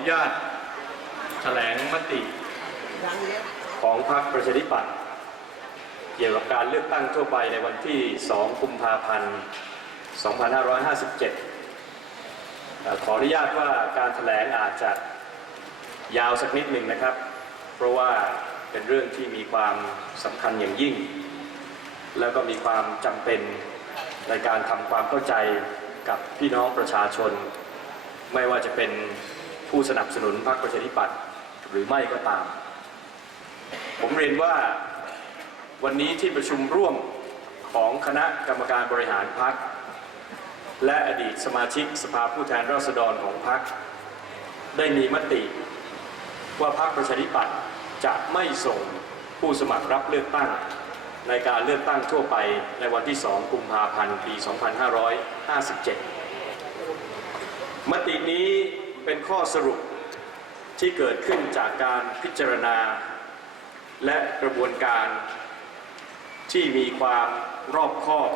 นุญาตแถลงมติของพรรคประชาธิปัตย์เกี่ยวกับการเลือกตั้งทั่วไปในวันที่ 2 กุมภาพันธ์ 2557 ขออนุญาตว่าการแถลงอาจจะยาวสักนิดหนึ่งนะครับ เพราะว่าเป็นเรื่องที่มีความสำคัญอย่างยิ่ง แล้วก็มีความจำเป็นในการทำความเข้าใจกับพี่น้องประชาชน ไม่ว่าจะเป็น ผู้สนับสนุนพรรคประชาธิปัตย์หรือไม่ก็ตาม ผมเรียนว่าวันนี้ที่ประชุมร่วมของคณะกรรมการบริหารพรรคและอดีตสมาชิกสภาผู้แทนราษฎรของพรรคได้มีมติ ว่าพรรคประชาธิปัตย์จะไม่ส่งผู้สมัครรับเลือกตั้ง ในการเลือกตั้งทั่วไปในวันที่ 2 กุมภาพันธ์ ปี 2557 มตินี้ เป็นข้อสรุปที่เกิดขึ้นจากการพิจารณา และกระบวนการ ที่มีความรอบคอบ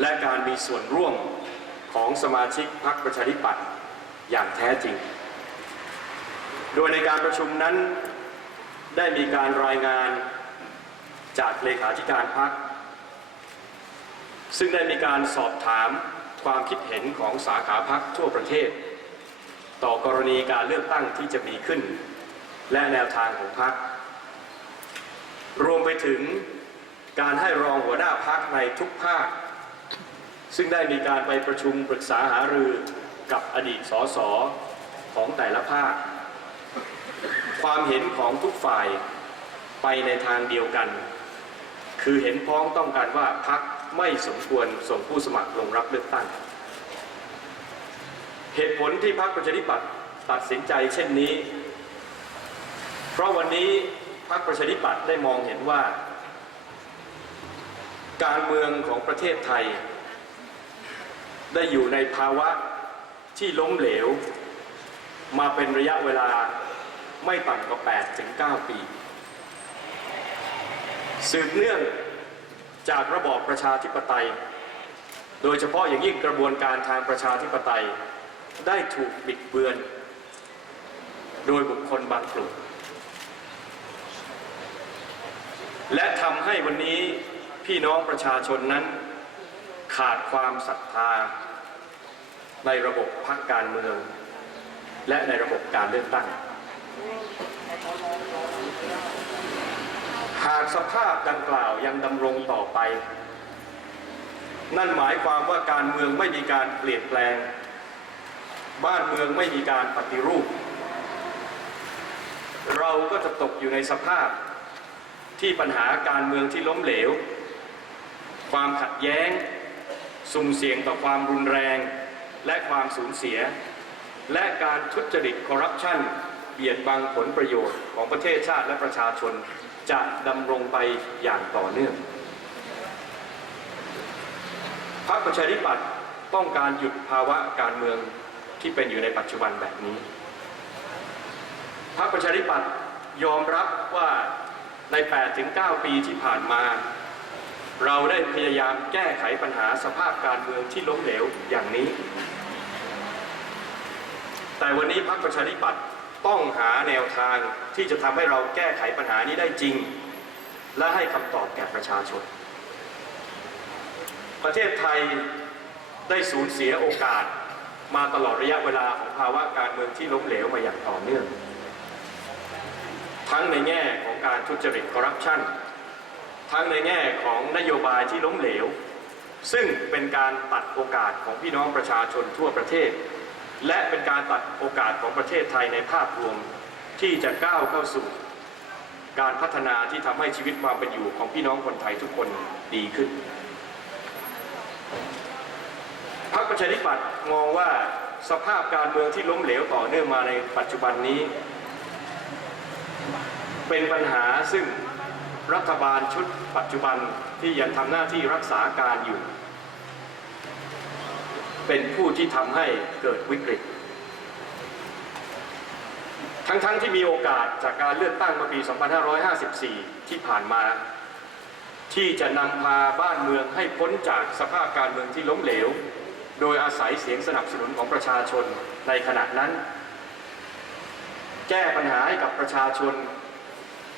และการมีส่วนร่วมของสมาชิกพรรคประชาธิปัตย์อย่างแท้จริง โดยในการประชุมนั้นได้มีการรายงานจากเลขาธิการพรรคซึ่งได้มีการสอบถามความคิดเห็นของสาขาพรรคทั่วประเทศ ต่อกรณีการเลือกตั้งที่จะมีขึ้น และแนวทางของพรรครวมไปถึงการให้รองหัวหน้าพรรคในทุกภาค ซึ่งได้มีการไปประชุมปรึกษาหารือกับอดีตสสของแต่ละภาค ความเห็นของทุกฝ่ายไปในทางเดียวกัน คือเห็นพ้องต้องกันว่าพักไม่สมควรส่งผู้สมัครลงรับเลือกตั้ง เหตุผลที่พรรคประชาธิปัตย์ตัดสินใจเช่นนี้ เพราะวันนี้พรรคประชาธิปัตย์ได้มองเห็นว่า การเมืองของประเทศไทย ได้อยู่ในภาวะที่ล้มเหลว มาเป็นระยะเวลาไม่ต่ำกว่า8ถึง9ปี สืบเนื่องจากระบอบประชาธิปไตย โดยเฉพาะอย่างยิ่งกระบวนการทางประชาธิปไตย ได้ถูกบิดเบือน โดยบุคคลบางกลุ่ม และทำให้วันนี้พี่น้องประชาชนนั้น ขาดความศรัทธา ในระบบพรรคการเมือง และในระบบการเลือกตั้ง หากสภาพดังกล่าวยังดำรงต่อไป นั่นหมายความว่าการเมืองไม่มีการเปลี่ยนแปลง บ้านเมืองไม่มีการปฏิรูป เราก็จะตกอยู่ในสภาพที่ปัญหาการเมืองที่ล้มเหลว ความขัดแย้ง สุ่มเสี่ยงต่อความรุนแรง และความสูญเสีย และการทุจริตคอร์รัปชันเบียดบังผลประโยชน์ของประเทศชาติและประชาชนจะดำรงไปอย่างต่อเนื่อง พรรคประชาธิปัตย์ต้องการหยุดภาวะการเมือง ที่เป็นอยู่ในปัจจุบันแบบนี้ พรรคประชาธิปัตย์ยอมรับว่าใน 8-9 ปีที่ผ่านมา เราได้พยายามแก้ไขปัญหาสภาพการเมืองที่ล้มเหลวอย่างนี้ แต่วันนี้พรรคประชาธิปัตย์ต้องหาแนวทางที่จะทำให้เราแก้ไขปัญหานี้ได้จริง และให้คำตอบแก่ประชาชน ประเทศไทยได้สูญเสียโอกาส มาตลอดระยะเวลาของภาวะการเมืองที่ล้มเหลวมาอย่างต่อเนื่อง ทั้งในแง่ของการทุจริตคอร์รัปชันทั้งในแง่ของนโยบายที่ล้มเหลว ซึ่งเป็นการตัดโอกาสของพี่น้องประชาชนทั่วประเทศ และเป็นการตัดโอกาสของประเทศไทยในภาพรวมที่จะก้าวเข้าสู่การพัฒนาที่ทำให้ชีวิตความเป็นอยู่ของพี่น้องคนไทยทุกคนดีขึ้น พรรคประชาธิปัตย์มองว่าสภาพการเมืองที่ล้มเหลวต่อเนื่องมาในปัจจุบันนี้ เป็นปัญหาซึ่งรัฐบาลชุดปัจจุบันที่ยังทำหน้าที่รักษาการอยู่ เป็นผู้ที่ทำให้เกิดวิกฤต ทั้งๆทที่มีโอกาสจากการเลือกตั้งเมื่อปี 2554 ที่ผ่านมา ที่จะนำพาบ้านเมืองให้พ้นจากสภาพการเมืองที่ล้มเหลว โดยอาศัยเสียงสนับสนุนของประชาชนในขณะนั้น แก้ปัญหาให้กับประชาชน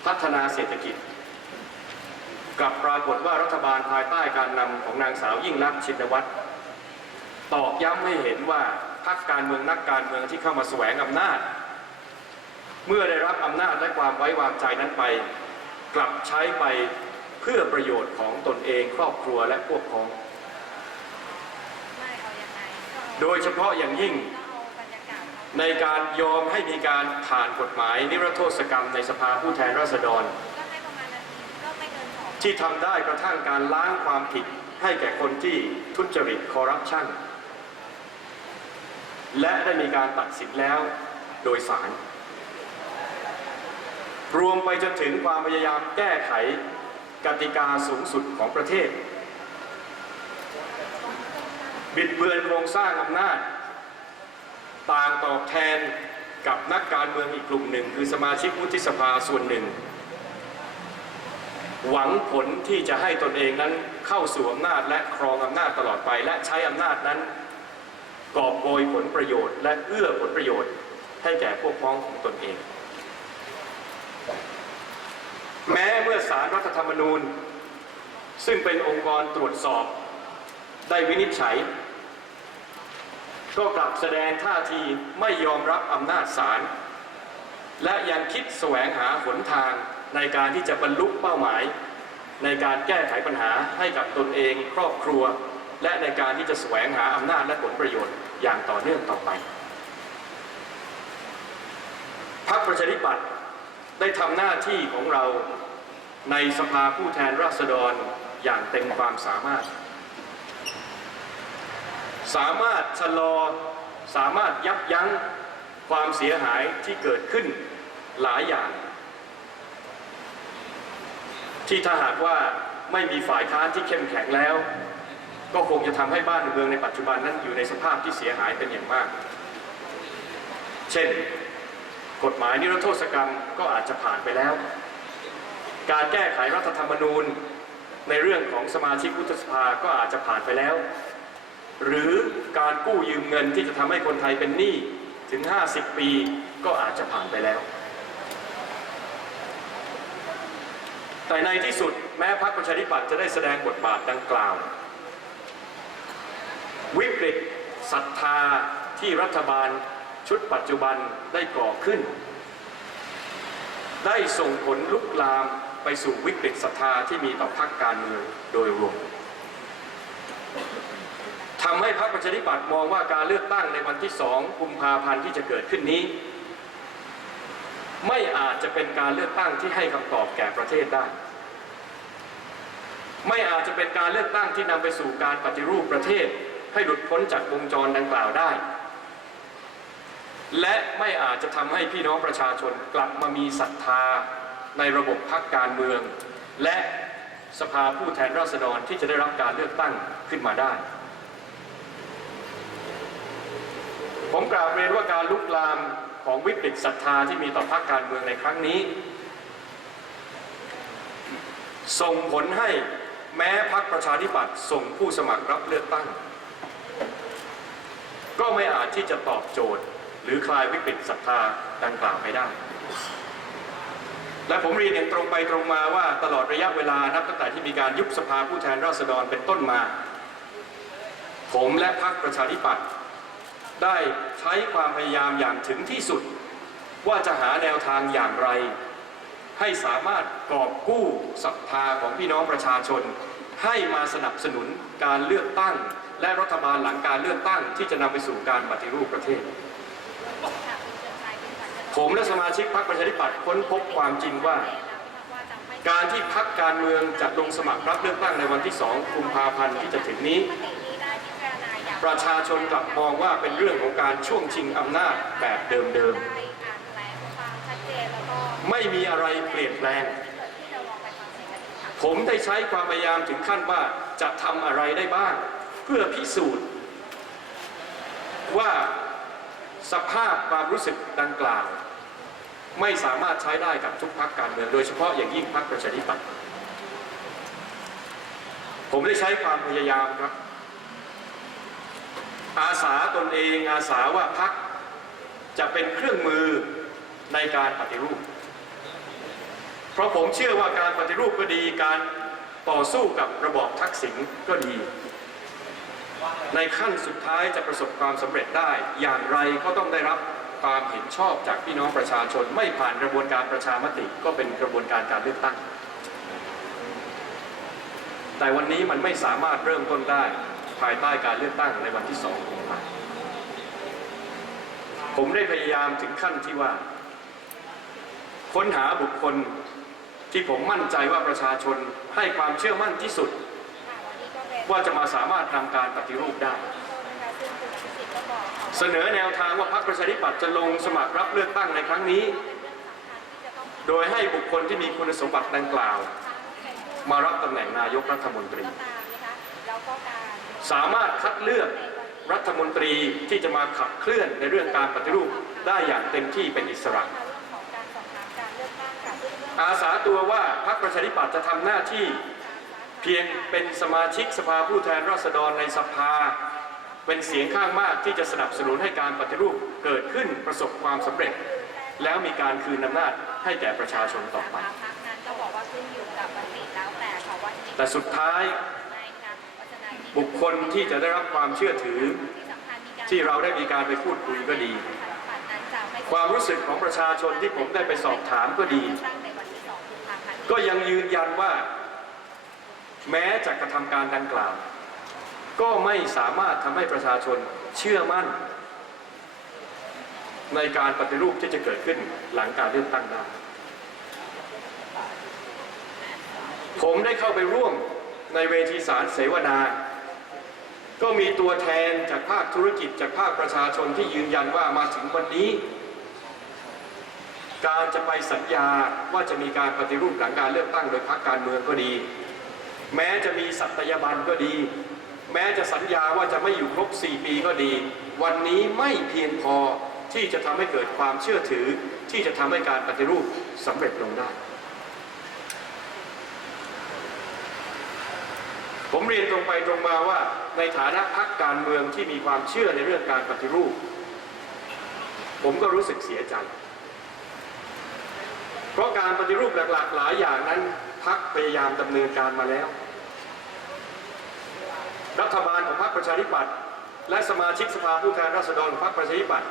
พัฒนาเศรษฐกิจกลับปรากฏว่ารัฐบาลภายใต้การนำของนางสาวยิ่งลักษณ์ชินวัตรตอกย้ำให้เห็นว่าพรรคการเมืองนักการเมืองที่เข้ามาแสวงอำนาจ เมื่อได้รับอำนาจและความไว้วางใจนั้นไป กลับใช้ไปเพื่อประโยชน์ของตนเองครอบครัวและพวกพ้อง ไม่เอายังไง โดยเฉพาะอย่างยิ่งก็เอาบรรยากาศเขาในการยอมให้มีการผ่านกฎหมาย นิรโทษกรรมในสภาผู้แทนราษฎรก็ให้ประมาณนาทีก็ไม่เกินสองที่ทำได้กระทั่งการล้างความผิดให้แก่คนที่ทุจริตคอร์รัปชันและได้มีการตัดสินแล้วโดยศาลรวมไปจนถึงความพยายามแก้ไขกติกาสูงสุดของประเทศ บิดเบือนโครงสร้างอำนาจ ต่างตอบแทนกับนักการเมืองอีกกลุ่มหนึ่ง คือสมาชิกวุฒิสภาส่วนหนึ่ง หวังผลที่จะให้ตนเองนั้นเข้าสู่อำนาจและครองอำนาจตลอดไป และใช้อำนาจนั้นกอบโกยผลประโยชน์ และเอื้อผลประโยชน์ ให้แก่พวกพ้องของตนเอง แม้เมื่อสารรัฐธรรมนูญ ซึ่งเป็นองค์กรตรวจสอบได้วินิจฉัย ก็กลับแสดงท่าทีไม่ยอมรับอำนาจศาลและยังคิดแสวงหาหนทางในการที่จะบรรลุเป้าหมาย ในการแก้ไขปัญหาให้กับตนเองครอบครัว และในการที่จะแสวงหาอำนาจและผลประโยชน์อย่างต่อเนื่องต่อไปพรรคประชาธิปัตย์ได้ทำหน้าที่ของเราในสภาผู้แทนราษฎรอย่างเต็มความสามารถ สามารถชะลอ สามารถยับยั้งความเสียหายที่เกิดขึ้นหลายอย่าง ที่ถ้าหากว่าไม่มีฝ่ายค้านที่เข้มแข็งแล้ว ก็คงจะทำให้บ้านเมืองในปัจจุบันนั้นอยู่ในสภาพที่เสียหายเป็นอย่างมาก เช่น กฎหมายนิรโทษกรรมก็อาจจะผ่านไปแล้ว การแก้ไขรัฐธรรมนูญในเรื่องของสมาชิกวุฒิสภาก็อาจจะผ่านไปแล้ว หรือการกู้ยืมเงินที่จะทำให้คนไทยเป็นหนี้ถึง 50 ปีก็อาจจะผ่านไปแล้ว แต่ในที่สุดแม้พรรคประชาธิปัตย์จะได้แสดงบทบาทดังกล่าว วิกฤตศรัทธาที่รัฐบาลชุดปัจจุบันได้ก่อขึ้น ได้ส่งผลลุกลามไปสู่วิกฤตศรัทธาที่มีต่อพรรคการเมืองโดยรวม ทำให้พรรคประชาธิปัตย์มองว่าการเลือกตั้งในวันที่สองกุมภาพันธ์ที่จะเกิดขึ้นนี้ ไม่อาจจะเป็นการเลือกตั้งที่ให้คำตอบแก่ประเทศได้ ไม่อาจจะเป็นการเลือกตั้งที่นำไปสู่การปฏิรูปประเทศ ให้หลุดพ้นจากวงจรดังกล่าวได้ และไม่อาจจะทำให้พี่น้องประชาชนกลับมามีศรัทธาในระบบพรรคการเมือง และสภาผู้แทนราษฎรที่จะได้รับการเลือกตั้งขึ้นมาได้ ผมกราบเรียนว่าการลุกลามของวิกฤตศรัทธาที่มีต่อพรรคการเมืองในครั้งนี้ ส่งผลให้แม้พรรคประชาธิปัตย์ส่งผู้สมัครรับเลือกตั้ง ก็ไม่อาจที่จะตอบโจทย์ หรือคลายวิกฤตศรัทธาดังกล่าวไปได้ และผมเรียนอย่างตรงไปตรงมาว่าตลอดระยะเวลานับตั้งแต่ที่มีการยุบสภาผู้แทนราษฎรเป็นต้นมา ผมและพรรคประชาธิปัตย์ ได้ใช้ความพยายามอย่างถึงที่สุด ว่าจะหาแนวทางอย่างไร ให้สามารถกอบกู้ศรัทธาของพี่น้องประชาชน ให้มาสนับสนุนการเลือกตั้ง และรัฐบาลหลังการเลือกตั้ง ที่จะนำไปสู่การปฏิรูปประเทศ ผมและสมาชิกพรรคประชาธิปัตย์ค้นพบความจริงว่า การที่พรรคการเมืองจะลงสมัครรับเลือกตั้งในวันที่ 2 กุมภาพันธ์ที่จะถึงนี้ ประชาชนกลับมองว่าเป็นเรื่องของการช่วงชิงอำนาจแบบเดิมๆ ไม่มีอะไรเปลี่ยนแปลง ผมได้ใช้ความพยายามถึงขั้นว่าจะทำอะไรได้บ้าง เพื่อพิสูจน์ ว่าสภาพความรู้สึกดังกล่าว ไม่สามารถใช้ได้กับทุกพรรคการเมือง โดยเฉพาะอย่างยิ่งพรรคประชาธิปัตย์ผมได้ใช้ความพยายามครับ อาสาตนเองอาสาว่าพรรคจะเป็นเครื่องมือในการปฏิรูป เพราะผมเชื่อว่าการปฏิรูปก็ดีการต่อสู้กับระบอบทักษิณก็ดี ในขั้นสุดท้ายจะประสบความสำเร็จได้ อย่างไรก็ต้องได้รับความเห็นชอบจากพี่น้องประชาชน ไม่ผ่านกระบวนการประชามติก็เป็นกระบวนการการเลือกตั้ง แต่วันนี้มันไม่สามารถเริ่มต้นได้ ภายใต้การเลือกตั้งในวันที่สองกุมภาผมได้พยายามถึงขั้นที่ว่า ค้นหาบุคคลที่ผมมั่นใจว่าประชาชนให้ความเชื่อมั่นที่สุด ว่าจะมาสามารถนำการปฏิรูปได้ เสนอแนวทางว่าพรรคประชาธิปัตย์จะลงสมัครรับเลือกตั้งในครั้งนี้ โดยให้บุคคลที่มีคุณสมบัติดังกล่าว มารับตำแหน่งนายกรัฐมนตรี สามารถคัดเลือกรัฐมนตรีที่จะมาขับเคลื่อนในเรื่องการปฏิรูปได้อย่างเต็มที่เป็นอิสระเรื่องของการสอบถามการเลือกตั้งค่ะซึ่งเรื่องอาสาตัวว่าพรรคประชาธิปัตย์จะทำหน้าที่เพียงเป็นสมาชิกสภาผู้แทนราษฎรในสภา เป็นเสียงข้างมากที่จะสนับสนุนให้การปฏิรูปเกิดขึ้นประสบความสำเร็จ แล้วมีการคืนอำนาจให้แก่ประชาชนต่อไปสามพักนั้นก็บอกว่าขึ้นอยู่กับมติแล้วแต่ค่ะวันนี้แต่สุดท้าย ในการวัฒนาที่ บุคคลที่จะได้รับความเชื่อถือ ที่เราได้มีการไปพูดคุยก็ดี ความรู้สึกของประชาชนที่ผมได้ไปสอบถามก็ดี ก็ยังยืนยันว่า แม้จะกระทำการดังกล่าว ก็ไม่สามารถทำให้ประชาชนเชื่อมั่น ในการปฏิรูปที่จะเกิดขึ้นหลังการเลือกตั้งได้ผมได้เข้าไปร่วมในเวทีสารเสวนา ก็มีตัวแทนจากภาคธุรกิจจากภาคประชาชนที่ยืนยันว่ามาถึงวันนี้ การจะไปสัญญาว่าจะมีการปฏิรูปหลังการเลือกตั้งโดยพรรคการเมืองก็ดี แม้จะมีสัตยาบันก็ดี แม้จะสัญญาว่าจะไม่อยู่ครบ 4 ปีก็ดี วันนี้ไม่เพียงพอที่จะทำให้เกิดความเชื่อถือที่จะทำให้การปฏิรูปสำเร็จลงได้ ผมเรียนตรงไปตรงมาว่าในฐานะพรรคการเมืองที่มีความเชื่อในเรื่องการปฏิรูป ผมก็รู้สึกเสียใจ เพราะการปฏิรูปหลักๆ หลายอย่างนั้นพักพยายามดำเนินการมาแล้ว รัฐบาลของพรรคประชาธิปัตย์และสมาชิกสภาผู้แทนราษฎรของพรรคประชาธิปัตย์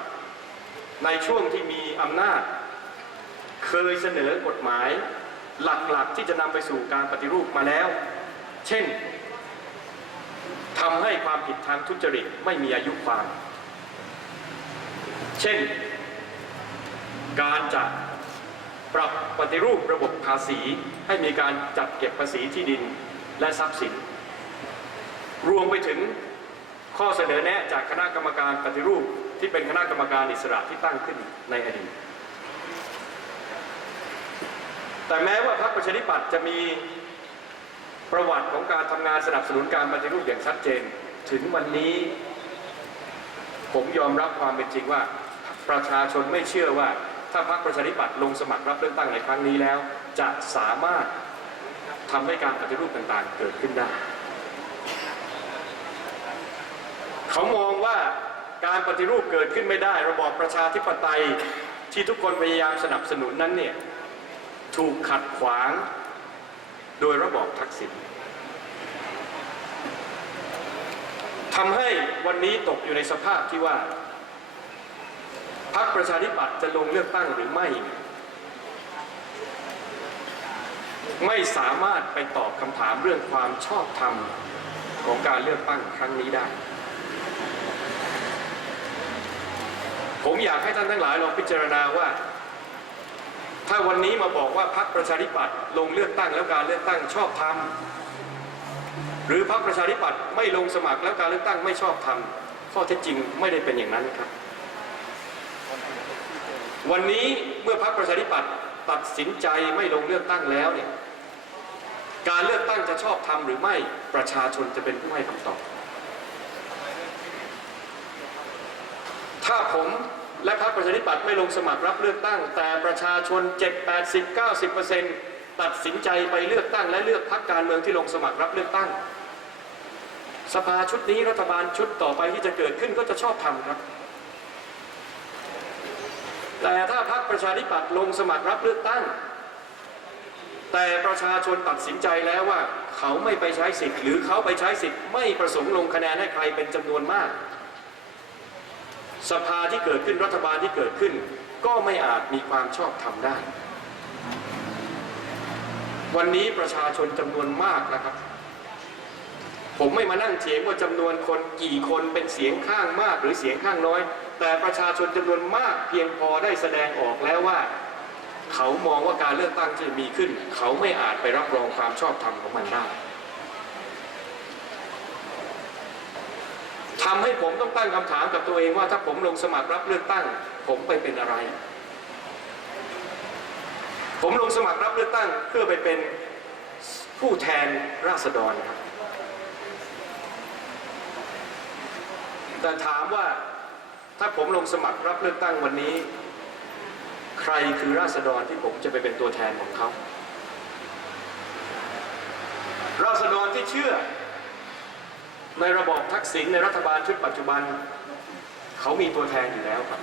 ในช่วงที่มีอำนาจ เคยเสนอกฎหมายหลักๆที่จะนำไปสู่การปฏิรูปมาแล้ว เช่น ทำให้ความผิดทางทุจริตไม่มีอายุความ เช่น การจัดปรับปฏิรูประบบภาษีให้มีการจัดเก็บภาษีที่ดินและทรัพย์สิน รวมไปถึงข้อเสนอแนะจากคณะกรรมการปฏิรูปที่เป็นคณะกรรมการอิสระที่ตั้งขึ้นในอดีต แต่แม้ว่าพรรคประชาธิปัตย์จะมี ประวัติของการทำงานสนับสนุนการปฏิรูปอย่างชัดเจน ถึงวันนี้ ผมยอมรับความเป็นจริงว่า ประชาชนไม่เชื่อว่า ถ้าพรรคประชาธิปัตย์ลงสมัครรับเลือกตั้งในครั้งนี้แล้ว จะสามารถทำให้การปฏิรูปต่างๆ เกิดขึ้นได้เขามองว่าการปฏิรูปเกิดขึ้นไม่ได้ ระบอบประชาธิปไตยที่ทุกคนพยายามสนับสนุนนั้นเนี่ยถูกขัดขวางโดยระบอบทักษิณ ทำให้วันนี้ตกอยู่ในสภาพที่ว่า พรรคประชาธิปัตย์จะลงเลือกตั้งหรือไม่ ไม่สามารถไปตอบคำถามเรื่องความชอบธรรมของการเลือกตั้งครั้งนี้ได้ ผมอยากให้ท่านทั้งหลายลองพิจารณาว่า ถ้าวันนี้มาบอกว่าพรรคประชาธิปัตย์ลงเลือกตั้งแล้วการเลือกตั้งชอบธรรม หรือพรรคประชาธิปัตย์ไม่ลงสมัครแล้วการเลือกตั้งไม่ชอบธรรมข้อเท็จจริงไม่ได้เป็นอย่างนั้นครับ วันนี้เมื่อพรรคประชาธิปัตย์ตัดสินใจไม่ลงเลือกตั้งแล้วเนี่ยการเลือกตั้งจะชอบทำหรือไม่ประชาชนจะเป็นผู้ให้คำตอบ ถ้าผมและพรรคประชาธิปัตย์ไม่ลงสมัครรับเลือกตั้ง แต่ประชาชน 7 80 90 ตัดสินใจไปเลือกตั้งและเลือกพรรคการเมืองที่ลงสมัครรับเลือกตั้ง สภาชุดนี้รัฐบาลชุดต่อไปที่จะเกิดขึ้นก็จะชอบทำครับแแต่ถ้าพรรคประชาธิปัตย์ลงสมัครรับเลือกตั้ง แต่ประชาชนตัดสินใจแล้วว่า เขาไม่ไปใช้สิทธิ์ หรือเขาไปใช้สิทธิ์ไม่ประสงค์ลงคะแนนให้ใครเป็นจำนวนมาก สภาที่เกิดขึ้นรัฐบาลที่เกิดขึ้น ก็ไม่อาจมีความชอบธรรมได้ วันนี้ประชาชนจำนวนมากนะครับ ผมไม่มานั่งเถียงว่าจำนวนคนกี่คนเป็นเสียงข้างมากหรือเสียงข้างน้อย แต่ประชาชนจำนวนมากเพียงพอได้แสดงออกแล้วว่า เขามองว่าการเลือกตั้งที่มีขึ้น เขาไม่อาจไปรับรองความชอบธรรมของมันได้ทำให้ผมต้องตั้งคำถามกับตัวเองว่าถ้าผมลงสมัครรับเลือกตั้ง ผมไปเป็นอะไร ผมลงสมัครรับเลือกตั้งเพื่อไปเป็นผู้แทนราษฎรครับ แต่ถามว่าถ้าผมลงสมัครรับเลือกตั้งวันนี้ ใครคือราษฎรที่ผมจะไปเป็นตัวแทนของเขา ราษฎรที่เชื่อ ในระบอบทักษิณในรัฐบาลชุดปัจจุบัน เขามีตัวแทนอยู่แล้วครับ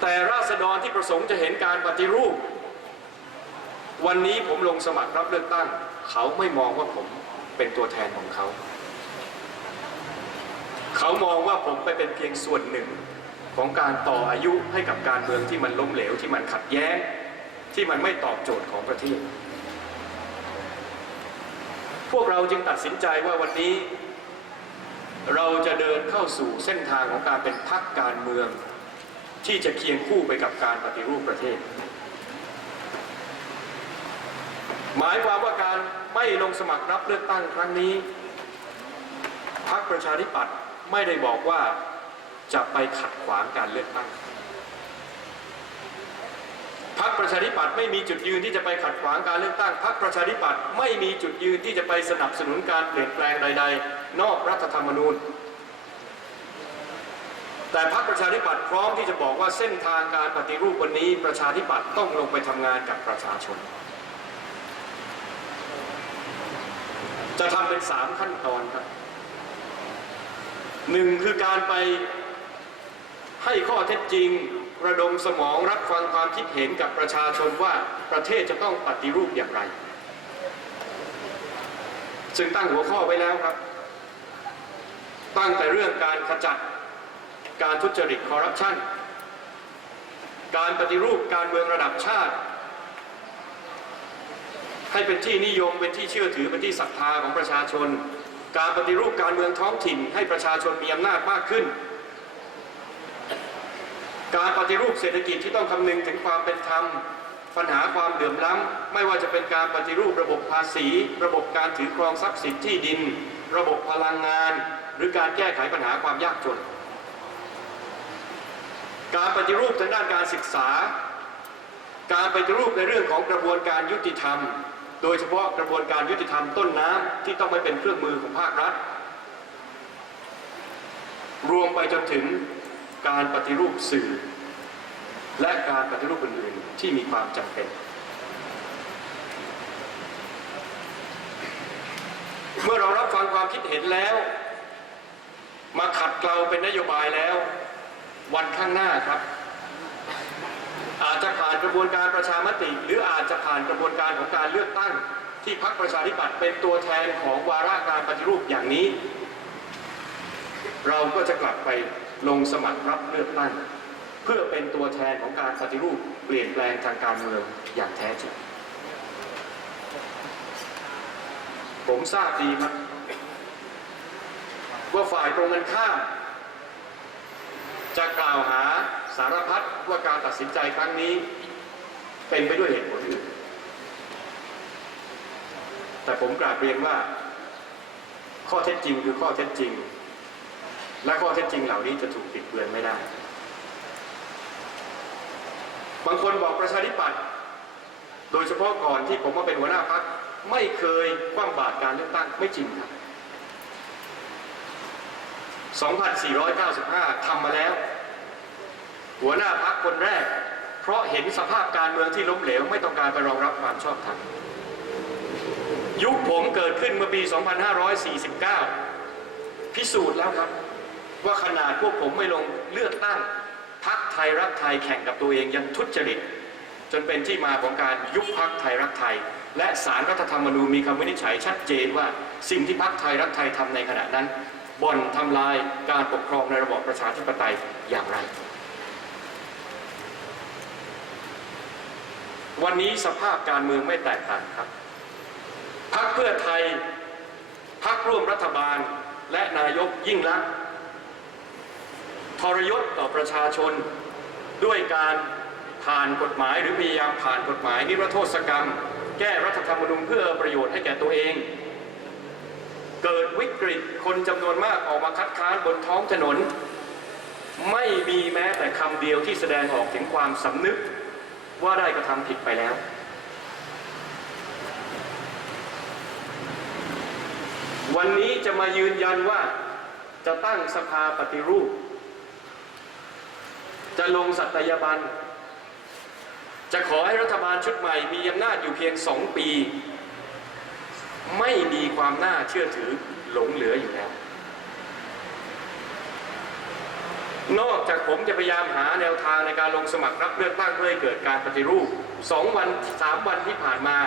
แต่ราษฎรที่ประสงค์จะเห็นการปฏิรูป วันนี้ผมลงสมัครรับเลือกตั้ง เขาไม่มองว่าผมเป็นตัวแทนของเขา เขามองว่าผมไปเป็นเพียงส่วนหนึ่งของการต่ออายุให้กับการเมืองที่มันล้มเหลวที่มันขัดแย้ง ที่มันไม่ตอบโจทย์ของประเทศ พวกเราจึงตัดสินใจว่าวันนี้ เราจะเดินเข้าสู่เส้นทางของการเป็นพรรคการเมือง ที่จะเคียงคู่ไปกับการปฏิรูปประเทศ หมายความว่าการไม่ลงสมัครรับเลือกตั้งครั้งนี้พรรคประชาธิปัตย์ ไม่ได้บอกว่าจะไปขัดขวางการเลือกตั้งพรรคประชาธิปัตย์ไม่มีจุดยืนที่จะไปขัดขวางการเลือกตั้งพรรคประชาธิปัตย์ไม่มีจุดยืนที่จะไปสนับสนุนการเปลี่ยนแปลงใด ๆ นอกรัฐธรรมนูญ แต่พรรคประชาธิปัตย์พร้อมที่จะบอกว่าเส้นทางการปฏิรูปวันนี้ประชาธิปัตย์ต้องลงไปทำงานกับประชาชน จะทำเป็นสามขั้นตอนครับ หนึ่งคือการไปให้ข้อเท็จจริง ระดมสมองรับฟังความคิดเห็นกับประชาชนว่าประเทศจะต้องปฏิรูปอย่างไร ซึ่งตั้งหัวข้อไว้แล้วครับ ตั้งแต่เรื่องการขจัดการทุจริตคอร์รัปชันการปฏิรูปการเมืองระดับชาติ ให้เป็นที่นิยมเป็นที่เชื่อถือเป็นที่ศรัทธาของประชาชน การปฏิรูปการเมืองท้องถิ่นให้ประชาชนมีอำนาจมากขึ้น การปฏิรูปเศรษฐกิจที่ต้องคำนึงถึงความเป็นธรรม ปัญหาความเหลื่อมล้ำ ไม่ว่าจะเป็นการปฏิรูประบบภาษี ระบบการถือครองทรัพย์สินที่ดิน ระบบพลังงาน หรือการแก้ไขปัญหาความยากจน การปฏิรูปทางด้านการศึกษา การปฏิรูปในเรื่องของกระบวนการยุติธรรม โดยเฉพาะกระบวนการยุติธรรมต้นน้ำที่ต้องไม่เป็นเครื่องมือของภาครัฐ รวมไปจนถึงการปฏิรูปสื่อ และการปฏิรูปอื่นๆที่มีความจำเป็น เมื่อเรารับฟังความคิดเห็นแล้ว มาขัดเกลาเป็นนโยบายแล้ว วันข้างหน้าครับ อาจจะผ่านกระบวนการประชามติ หรืออาจจะผ่านกระบวนการของการเลือกตั้ง ที่พรรคประชาธิปัตย์เป็นตัวแทนของวาระการปฏิรูปอย่างนี้ เราก็จะกลับไปลงสมัครรับเลือกตั้ง เพื่อเป็นตัวแทนของการปฏิรูปเปลี่ยนแปลงทางการเมืองอย่างแท้จริงผมทราบดีครับว่าฝ่ายตรงกันข้ามจะกล่าวหา สารพัดว่าการตัดสินใจครั้งนี้ เป็นไปด้วยเหตุผลอื่น แต่ผมกราบเรียนว่า ข้อเท็จจริงคือข้อเท็จจริง และข้อเท็จจริงเหล่านี้จะถูกปิดเบือนไม่ได้ บางคนบอกประชาธิปัตย์โดยเฉพาะก่อนที่ผมมาเป็นหัวหน้าพักไม่เคยคว่ำบาตรการเลือกตั้งไม่จริงครับ 2495ทำมาแล้ว หัวหน้าพักคนแรก เพราะเห็นสภาพการเมืองที่ล้มเหลวไม่ต้องการไปรองรับความชอบธรรมยุคผมเกิดขึ้นเมื่อปี 2549 พิสูจน์แล้วครับ ว่าขนาดพวกผมไม่ลงเลือกตั้งพักไทยรักไทยแข่งกับตัวเองยังทุจริต จนเป็นที่มาของการยุบพักไทยรักไทย และสารรัฐธรรมนูญมีคำวินิจฉัยชัดเจนว่าสิ่งที่พักไทยรักไทยทำในขณะนั้นบ่อนทำลายการปกครองในระบอบประชาธิปไตยอย่างไร วันนี้สภาพการเมืองไม่แตกต่างครับพักเพื่อไทยพักร่วมรัฐบาลและนายกยิ่งลักษณ์ทรยศต่อประชาชน ด้วยการผ่านกฎหมายหรือพยายามผ่านกฎหมายนิรโทษกรรม แก้รัฐธรรมนูญเพื่อประโยชน์ให้แก่ตัวเอง เกิดวิกฤตคนจำนวนมากออกมาคัดค้านบนท้องถนน ไม่มีแม้แต่คำเดียวที่แสดงออกถึงความสำนึก ว่าได้กระทำผิดไปแล้ว วันนี้จะมายืนยันว่าจะตั้งสภาปฏิรูป จะลงสัตยาบัน จะขอให้รัฐบาลชุดใหม่มีอำนาจอยู่เพียงสองปี ไม่มีความน่าเชื่อถือหลงเหลืออยู่แล้ว นอกจากผมจะพยายามหาแนวทางในการลงสมัครรับเลือกตั้งเพื่อให้เกิดการปฏิรูปสองวันสามวันที่ผ่านมา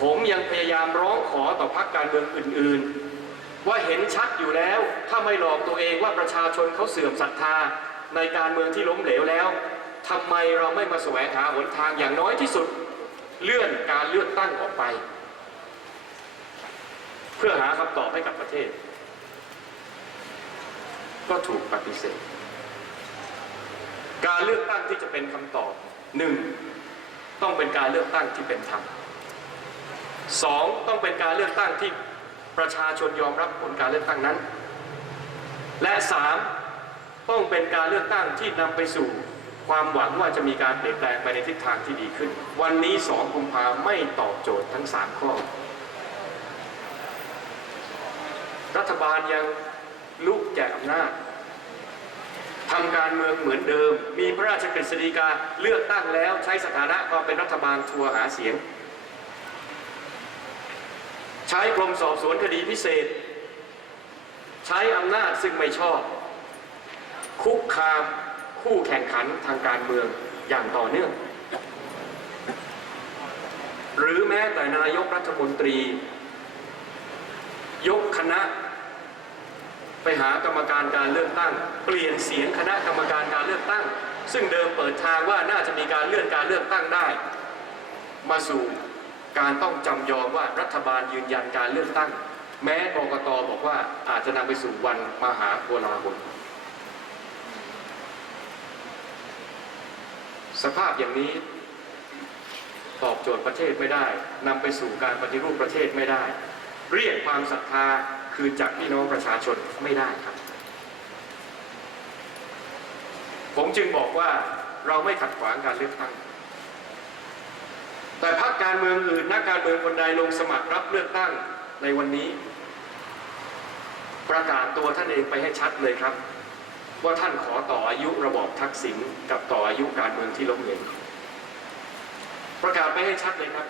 ผมยังพยายามร้องขอต่อพรรคการเมืองอื่น ๆ ว่าเห็นชัดอยู่แล้ว ถ้าไม่หลอกตัวเองว่าประชาชนเขาเสื่อมศรัทธาในการเมืองที่ล้มเหลวแล้วทำไมเราไม่มาแสวงหาหนทางอย่างน้อยที่สุด เลื่อนการเลือกตั้งออกไป เพื่อหาคำตอบให้กับประเทศ ก็ถูกปฏิเสธ การเลือกตั้งที่จะเป็นคำตอบหนึ่งต้องเป็นการเลือกตั้งที่เป็นธรรมสองต้องเป็นการเลือกตั้งที่ประชาชนยอมรับผลการเลือกตั้งนั้น และสามต้องเป็นการเลือกตั้งที่นำไปสู่ความหวังว่าจะมีการเปลี่ยนแปลงไปในทิศทางที่ดีขึ้น วันนี้สองกุมภาไม่ตอบโจทย์ทั้งสามข้อ รัฐบาลยังลุกแจกอำนาจ ทำการเมืองเหมือนเดิม มีพระราชกฤษฎีกาเลือกตั้งแล้วใช้สถานะความเป็นรัฐบาลทัวหาเสียง ใช้กรมสอบสวนคดีพิเศษ ใช้อำนาจซึ่งไม่ชอบ คุกคามคู่แข่งขันทางการเมืองอย่างต่อเนื่อง หรือแม้แต่นายกรัฐมนตรี ยกคณะ ไปหากรรมการการเลือกตั้ง เปลี่ยนเสียงคณะกรรมการการเลือกตั้ง ซึ่งเดิมเปิดทางว่าน่าจะมีการเลื่อนการเลือกตั้งได้ มาสู่การต้องจำยอมว่ารัฐบาลยืนยันการเลือกตั้ง แม้กรกตบอกว่าอาจจะนำไปสู่วันมหาโกลาหลสภาพอย่างนี้ตอบโจทย์ประเทศไม่ได้นำไปสู่การปฏิรูปประเทศไม่ได้ เรียกความศรัทธา คือจากพี่น้องประชาชนไม่ได้ครับ ผมจึงบอกว่าเราไม่ขัดขวางการเลือกตั้ง แต่พรรคการเมืองอื่นนักการเมืองคนใดลงสมัครรับเลือกตั้งในวันนี้ ประกาศตัวท่านเองไปให้ชัดเลยครับ ว่าท่านขอต่ออายุระบอบทักษิณกับต่ออายุการเมืองที่ล้มเหลวประกาศไปให้ชัดเลยครับ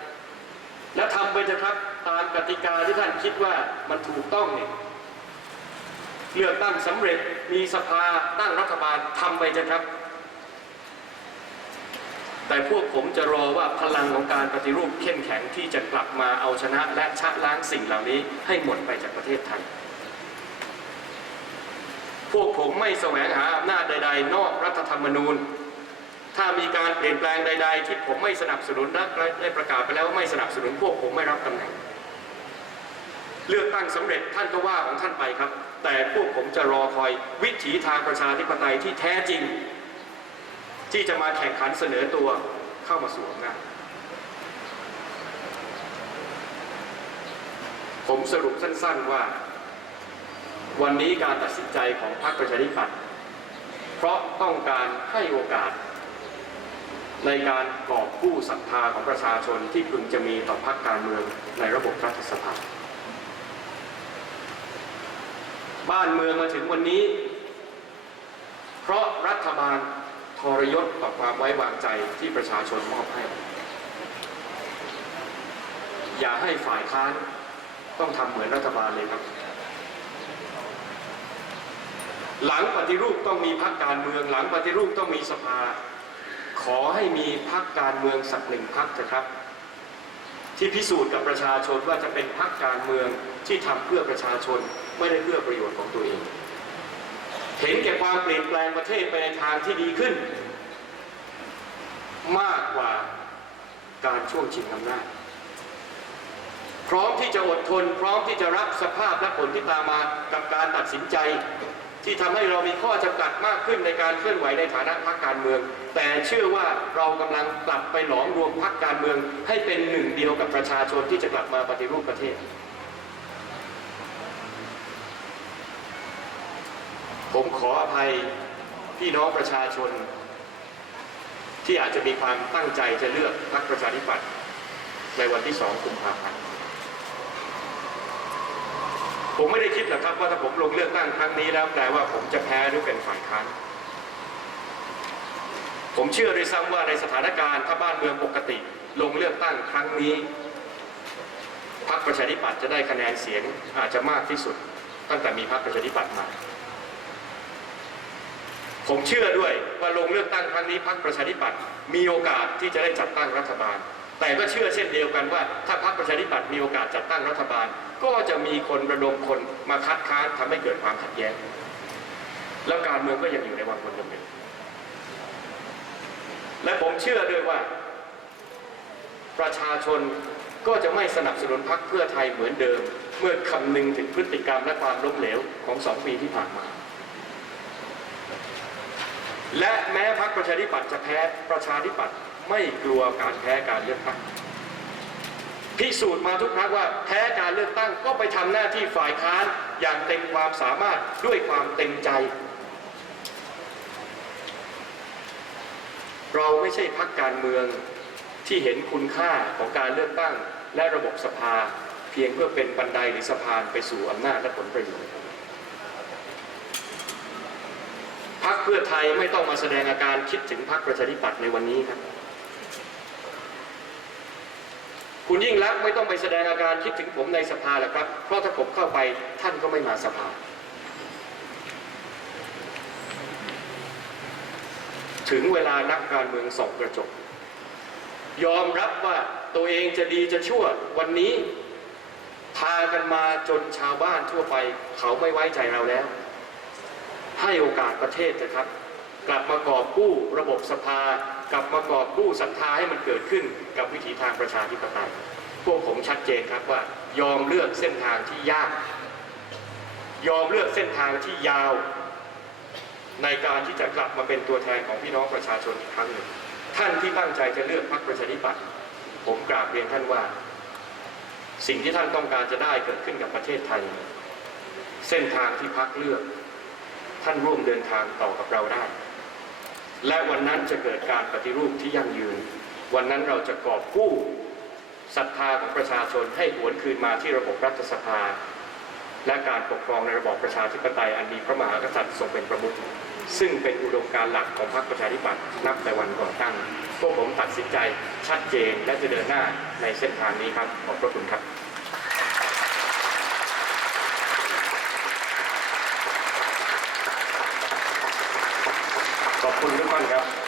และทำไปเถอะครับ ตามกติกาที่ท่านคิดว่ามันถูกต้องเนี่ยเลือกตั้งสำเร็จมีสภาตั้งรัฐบาลทำไปเถอะครับ แต่พวกผมจะรอว่าพลังของการปฏิรูปเข้มแข็งที่จะกลับมาเอาชนะและชะล้างสิ่งเหล่านี้ให้หมดไปจากประเทศไทยพวกผมไม่แสวงหาอำนาจใด ๆ นอกรัฐธรรมนูญ ถ้ามีการเปลี่ยนแปลงใด ๆ ที่ผมไม่สนับสนุนและได้ประกาศไปแล้วว่าไม่สนับสนุนพวกผมไม่รับตำแหน่ง เลือกตั้งสำเร็จท่านก็ว่าของท่านไปครับ แต่พวกผมจะรอคอยวิถีทางประชาธิปไตยที่แท้จริง ที่จะมาแข่งขันเสนอตัวเข้ามาสู่อำนาจผมสรุปสั้นๆว่า วันนี้การตัดสินใจของพรรคประชาธิปัตย์เพราะต้องการให้โอกาส ในการกอบกู้ศรัทธาของประชาชนที่พึงจะมีต่อพรรคการเมืองในระบบรัฐสภา บ้านเมืองมาถึงวันนี้ เพราะรัฐบาลทรยศต่อความไว้วางใจที่ประชาชนมอบให้ อย่าให้ฝ่ายค้านต้องทำเหมือนรัฐบาลเลยครับ หลังปฏิรูปต้องมีพักการเมือง หลังปฏิรูปต้องมีสภา ขอให้มีพักการเมืองสักหนึ่งพักนะครับ ที่พิสูจน์กับประชาชนว่าจะเป็นพักการเมืองที่ทำเพื่อประชาชน ไม่ได้เพื่อประโยชน์ของตัวเอง เห็นแก่ความเปลี่ยนแปลงประเทศไปในทางที่ดีขึ้น มากกว่าการช่วงชิงอำนาจพร้อมที่จะอดทน พร้อมที่จะรับสภาพและผลที่ตามมากับการตัดสินใจ ที่ทำให้เรามีข้อจำกัดมากขึ้นในการเคลื่อนไหวในฐานะพรรคการเมือง แต่เชื่อว่าเรากำลังกลับไปหลอมรวมพรรคการเมือง ให้เป็นหนึ่งเดียวกับประชาชนที่จะกลับมาปฏิรูปประเทศ ผมขออภัยพี่น้องประชาชน ที่อาจจะมีความตั้งใจจะเลือกพรรคประชาธิปัตย์ในวันที่สองกุมภาพันธ์ผมไม่ได้คิดหรอกครับว่าถ้าผมลงเลือกตั้งครั้งนี้แล้วแปลว่าผมจะแพ้หรือเป็นฝ่ายค้านผมเชื่อด้วยซ้ำว่าในสถานการณ์ถ้าบ้านเมืองปกติ ลงเลือกตั้งครั้งนี้พรรคประชาธิปัตย์จะได้คะแนนเสียงอาจจะมากที่สุด ตั้งแต่มีพรรคประชาธิปัตย์มา ผมเชื่อด้วยว่าลงเลือกตั้งครั้งนี้พรรคประชาธิปัตย์มีโอกาสที่จะได้จัดตั้งรัฐบาล แต่ก็เชื่อเช่นเดียวกันว่า ถ้าพรรคประชาธิปัตย์มีโอกาสจัดตั้งรัฐบาล ก็จะมีคนระดมคนมาคัดค้านทำให้เกิดความขัดแย้ง แล้วการเมืองก็ยังอยู่ในวังวนเดิมและผมเชื่อด้วยว่า ประชาชนก็จะไม่สนับสนุนพรรคเพื่อไทยเหมือนเดิม เมื่อคำนึงถึงพฤติกรรมและความล้มเหลวของสองปีที่ผ่านมา และแม้พรรคประชาธิปัตย์จะแพ้ประชาธิปัตย์ไม่กลัวการแพ้การเลือกตั้งพิสูจน์มาทุกครั้งว่าแพ้การเลือกตั้งก็ไปทำหน้าที่ฝ่ายค้านอย่างเต็มความสามารถด้วยความเต็มใจ เราไม่ใช่พรรคการเมืองที่เห็นคุณค่าของการเลือกตั้งและระบบสภา เพียงเพื่อเป็นบันไดหรือสะพานไปสู่อำนาจและผลประโยชน์ พักเพื่อไทยไม่ต้องมาแสดงอาการคิดถึงพักประชาธิปัตย์ในวันนี้ครับ คุณยิ่งรักไม่ต้องไปแสดงอาการคิดถึงผมในสภาแล้วครับ เพราะถ้าผมเข้าไปท่านก็ไม่มาสภา ถึงเวลานักการเมืองส่องกระจก ยอมรับว่าตัวเองจะดีจะชั่ววันนี้พากันมาจนชาวบ้านทั่วไป เขาไม่ไว้ใจเราแล้ว ให้โอกาสประเทศนะครับ กลับมากอบกู้ระบบสภา กลับมากอบกู้ศรัทธาให้มันเกิดขึ้นกับวิถีทางประชาธิปไตยพวกผมชัดเจนครับว่ายอมเลือกเส้นทางที่ยาก ยอมเลือกเส้นทางที่ยาว ในการที่จะกลับมาเป็นตัวแทนของพี่น้องประชาชนอีกครั้งหนึ่งท่านที่ตั้งใจจะเลือกพรรคประชาธิปัตย์ผมกราบเรียนท่านว่า สิ่งที่ท่านต้องการจะได้เกิดขึ้นกับประเทศไทย เส้นทางที่พรรคเลือก ท่านร่วมเดินทางต่อกับเราได้ และวันนั้นจะเกิดการปฏิรูปที่ยั่งยืน วันนั้นเราจะกอบกู้ศรัทธาของประชาชนให้หวนคืนมาที่ระบบรัฐสภา และการปกครองในระบอบประชาธิปไตยอันมีพระมหากษัตริย์ทรงเป็นประมุขซึ่งเป็นอุดมการณ์หลักของพรรคประชาธิปัตย์นับแต่วันก่อตั้ง พวกผมตัดสินใจชัดเจนและจะเดินหน้าในเส้นทางนี้ครับ ขอบพระคุณครับ ขอบ คุณทุกท่านครับ